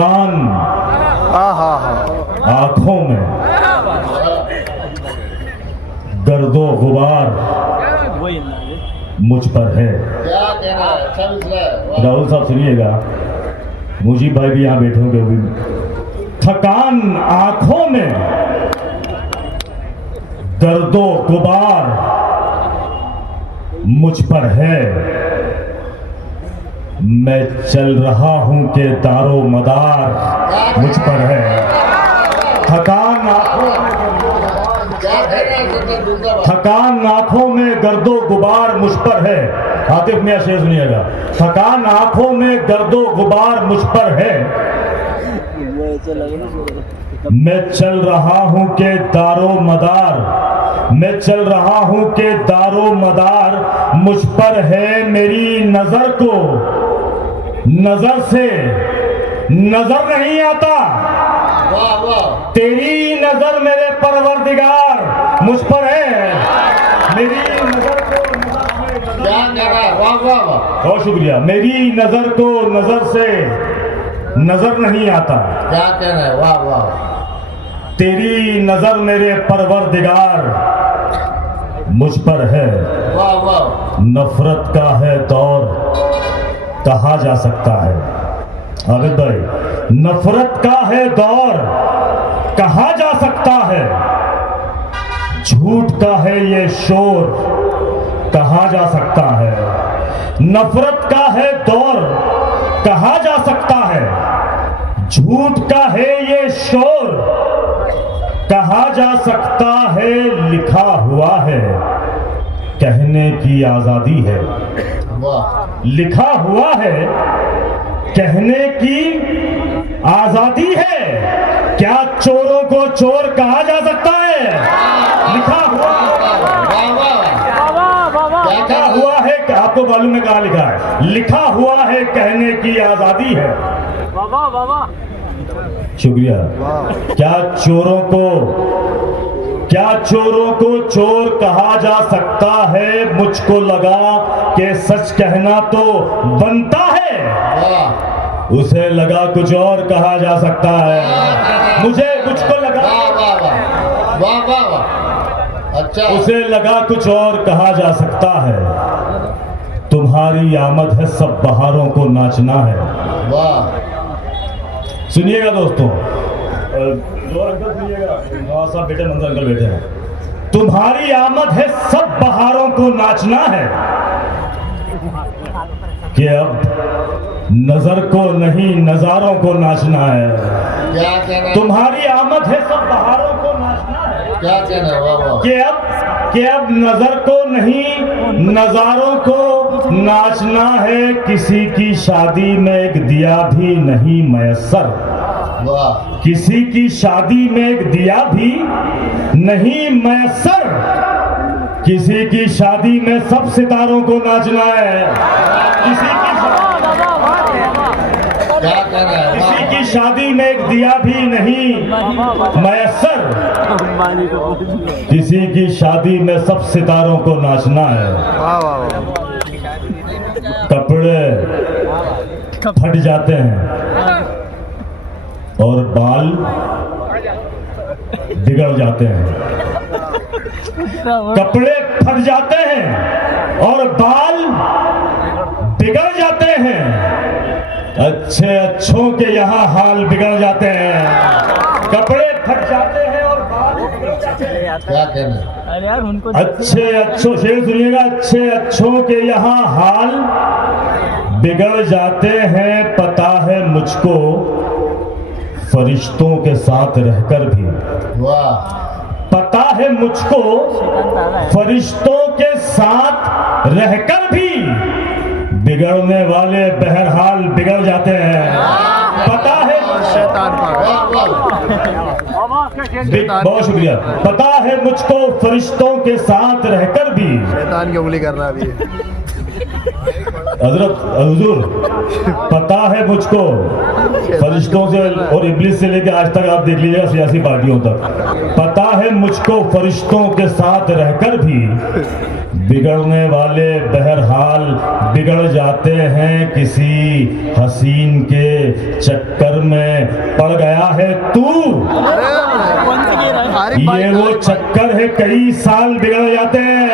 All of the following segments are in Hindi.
थकान आंखों में, गर्दो गुबार मुझ पर है। राहुल साहब सुनिएगा, मुजीब भाई भी यहाँ बैठे होंगे भी। थकान आंखों में, गर्दो गुबार मुझ पर है। मैं चल रहा हूं के दारो मदार मुझ पर है। थकान आंखों में, गर्दो गुबार मुझ पर है। आतिफ मियां शेर सुनिएगा। थकान आंखों में, गर्दो गुबार मुझ पर है। मैं चल रहा हूं के दारो मदार, मैं चल रहा हूं के दारो मदार मुझ पर है। मेरी नजर को नजर से नजर नहीं आता, तेरी नजर मेरे परवरदिगार मुझ पर है। मेरी नजर को नजर से, बहुत शुक्रिया। मेरी नजर को नजर से नजर नहीं आता, क्या कह रहे हैं? वाह वाह। तेरी नजर मेरे परवरदिगार मुझ पर है। वाह वाह। नफरत का है दौर, कहा जा सकता है। आबिद भाई, नफरत का है दौर, कहा जा सकता है। झूठ का है ये शोर, कहा जा सकता है। नफरत का है दौर, कहा जा सकता है। झूठ का है ये शोर, कहा जा सकता है। लिखा हुआ है, कहने की आजादी है। लिखा हुआ है, कहने की आजादी है। क्या चोरों को चोर कहा जा सकता है? लिखा हुआ है, आपको मालूम है कहाँ लिखा है? लिखा हुआ है, कहने की आजादी है। शुक्रिया। क्या चोरों को चोर कहा जा सकता है? मुझको लगा कि सच कहना तो बनता है, उसे लगा कुछ और कहा जा सकता है। मुझको लगा, अच्छा, उसे लगा कुछ और कहा जा सकता है। तुम्हारी आमद है, सब बहारों को नाचना है। वाह। सुनिएगा दोस्तों, सुनिएगा साहब, बेटे मंजर अंकल बैठे हैं। तुम्हारी आमद है, सब बहारों को नाचना है। कि अब नजर को नहीं, नजारों को नाचना है। क्या कहना? तुम्हारी आमद है, सब बहारों को नाचना है। क्या कहना? वाह वाह। कि अब नजर को नहीं, नजारों को नाचना है। किसी की शादी में एक दिया भी नहीं मयस्सर, वाह। किसी की शादी में एक दिया भी नहीं मयस्सर। किसी की शादी में सब सितारों को नाचना है। क्या कर रहा है? किसी की शादी में एक दिया भी नहीं मयस्सर। किसी की शादी में सब सितारों को नाचना है। कपड़े फट जाते हैं और बाल बिगड़ जाते हैं। कपड़े फट जाते हैं और बाल बिगड़ जाते हैं। अच्छों के यहाँ हाल बिगड़ जाते हैं। कपड़े फट जाते हैं और बाल बिगड़ जाते हैं। क्या कहना? अरे यार उनको अच्छों शेर सुनिएगा। अच्छों के यहाँ हाल बिगड़ जाते हैं। पता है मुझको फरिश्तों के साथ रहकर भी, वाह। पता है मुझको फरिश्तों के साथ रहकर भी बिगड़ने वाले बहरहाल बिगड़ जाते हैं। पता है, बहुत शुक्रिया। पता है मुझको फरिश्तों के साथ रहकर भी, शैतान की उंगली करना अभी हजरत हुजूर, पता है मुझको फरिश्तों से और इब्लिस से लेकर आज तक आप देख लीजिएगा सियासी पार्टियों तक। पता है मुझको फरिश्तों के साथ रहकर भी बिगड़ने वाले बहरहाल बिगड़ जाते हैं, किसी हसीन के चक्कर में पड़ गया है तू। ये वो चक्कर है, कई साल बिगड़ जाते हैं।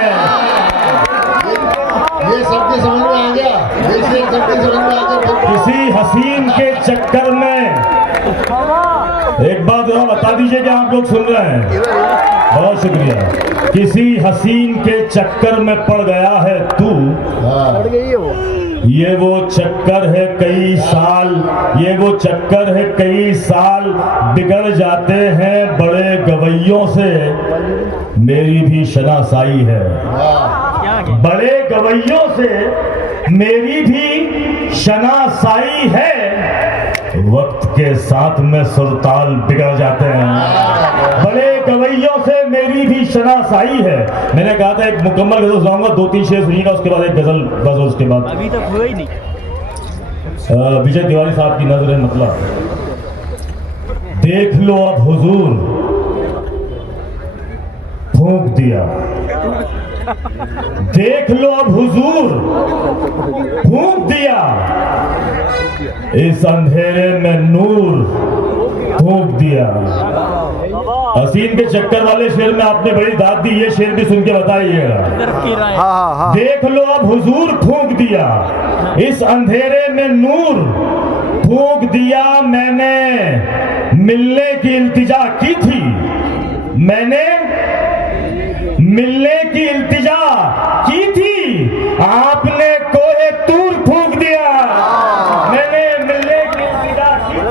ये सबके समझ में आ गया, ये सबके समझ में आ गया। किसी हसीन के चक्कर में, एक बात और बता दीजिए कि आप लोग सुन रहे हैं, बहुत शुक्रिया। किसी हसीन के चक्कर में पड़ गया है तू, ये वो चक्कर है कई साल, ये वो चक्कर है कई साल बिगड़ जाते हैं बड़े गवैयों से, मेरी भी शनासाई है। बड़े गवैयों से मेरी भी शनासाई है, वक्त के साथ में सुरताल बिगड़ जाते हैं। बड़े गवैयों से मेरी भी शनासाई है। मैंने कहा था एक मुकम्मल गजल सुनाऊंगा, 2-3 शेर सुनिएगा, उसके बाद एक गजल, बस उसके बाद अभी तक हुआ ही नहीं। विजय तिवारी साहब की नजर मतलब, देख लो अब हुजूर फूंक दिया, देख लो अब हुजूर फूंक दिया, इस अंधेरे में नूर फूंक दिया। हसीन के चक्कर वाले शेर में आपने बड़ी दाद दी, ये शेर भी सुन के बताइएगा। देख लो अब हुजूर फूंक दिया, इस अंधेरे में नूर फूंक दिया। मैंने मिलने की इल्तिजा की थी, मैंने मिलने की इल्तिजा की थी, आपने कोहे तूर फूंक दिया। मैंने मिलने की इल्तिजा की थी,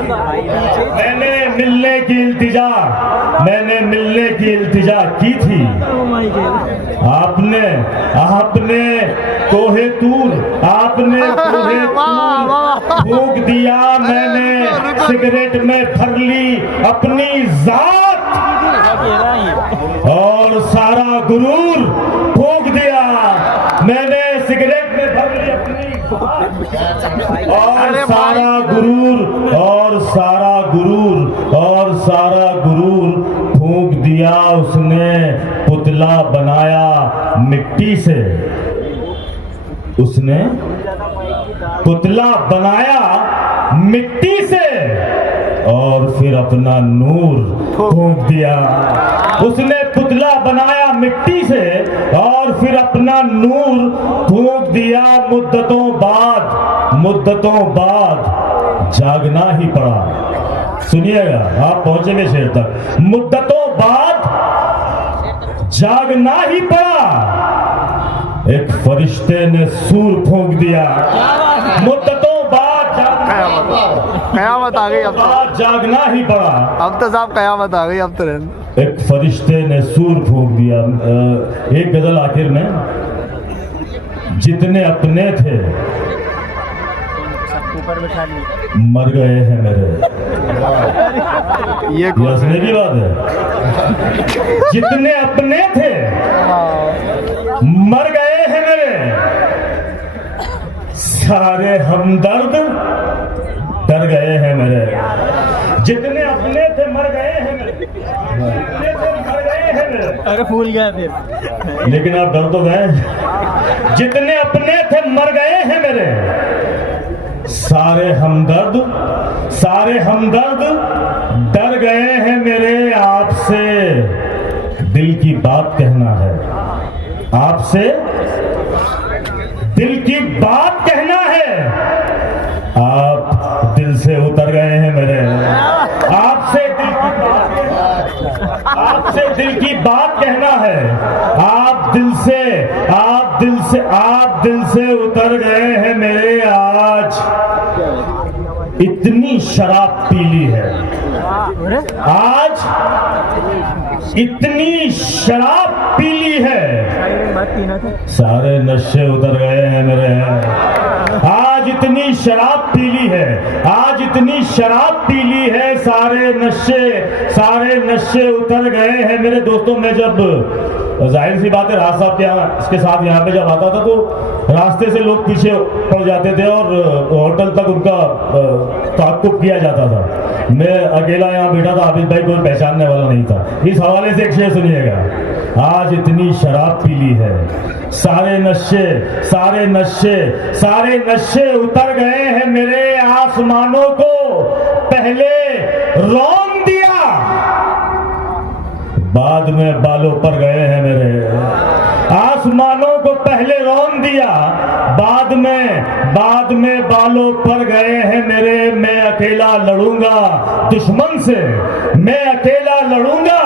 मैंने मिलने की इल्तिजा, मैंने मिलने की इल्तिजा की थी, आपने आपने कोहे तूर, आपने कोहे तूर फूंक दिया। मैंने सिगरेट में भर ली अपनी जात और सारा गुरूर फूंक दिया। मैंने सिगरेट में भर ली अपनी और सारा गुरूर, और सारा गुरूर, और सारा गुरूर फूंक दिया। उसने पुतला बनाया मिट्टी से, उसने पुतला बनाया मिट्टी से और फिर अपना नूर फूंक दिया। उसने पुतला बनाया मिट्टी से और फिर अपना नूर फूंक दिया। मुद्दतों बाद जागना ही पड़ा। सुनिएगा, आप पहुंचेंगे शेर तक। मुद्दतों बाद जागना ही पड़ा, एक फरिश्ते ने सूर फूंक दिया। मुद्दतों बाद कयामत आ गई, अब तो जागना ही पड़ा, अब तो साहब कयामत आ गई, अब तो रहने। एक फरिश्ते ने सूर फूंक दिया। एक गजल आखिर में, जितने अपने थे मर गए हैं मेरे, ये हंसने की बात है। जितने अपने थे मर गए हैं मेरे, सारे हमदर्द डर गए हैं मेरे। जितने अपने थे मर गए हैं मेरे, जितने थे मर गए हैं मेरे। अरे भूल गया फिर, लेकिन आप डर तो गए। जितने अपने थे मर गए हैं मेरे, सारे हमदर्द डर गए हैं मेरे। आपसे दिल की बात कहना है, आपसे दिल की बात कहना है, आप दिल से उतर गए हैं मेरे। आपसे दिल की बात कहना है, आप दिल से उतर गए हैं मेरे। आज इतनी शराब पी ली है, आज इतनी शराब पी ली है, सारे नशे उतर गए हैं मेरे। आज इतनी शराब पी ली है, आज इतनी शराब पी ली है, सारे नशे उतर गए हैं मेरे। दोस्तों, मैं जब जाहिर सी बात है, राज साहब के यहाँ इसके साथ यहाँ पे जब आता था तो रास्ते से लोग पीछे पड़ जाते थे और होटल तक उनका ताक़ुब किया जाता था। मैं अकेला यहाँ बैठा था, आबिद भाई कोई पहचानने वाला नहीं था। इस हवाले से एक शेर सुनिएगा। आज इतनी शराब पी ली है, सारे नशे उतर गए हैं मेरे आसमानों को पहले रौन दिया, बाद में बालों पर गए हैं मेरे आसमानों को पहले रौन दिया, बाद में बालों पर गए हैं मेरे। मैं अकेला लड़ूंगा दुश्मन से, मैं अकेला लड़ूंगा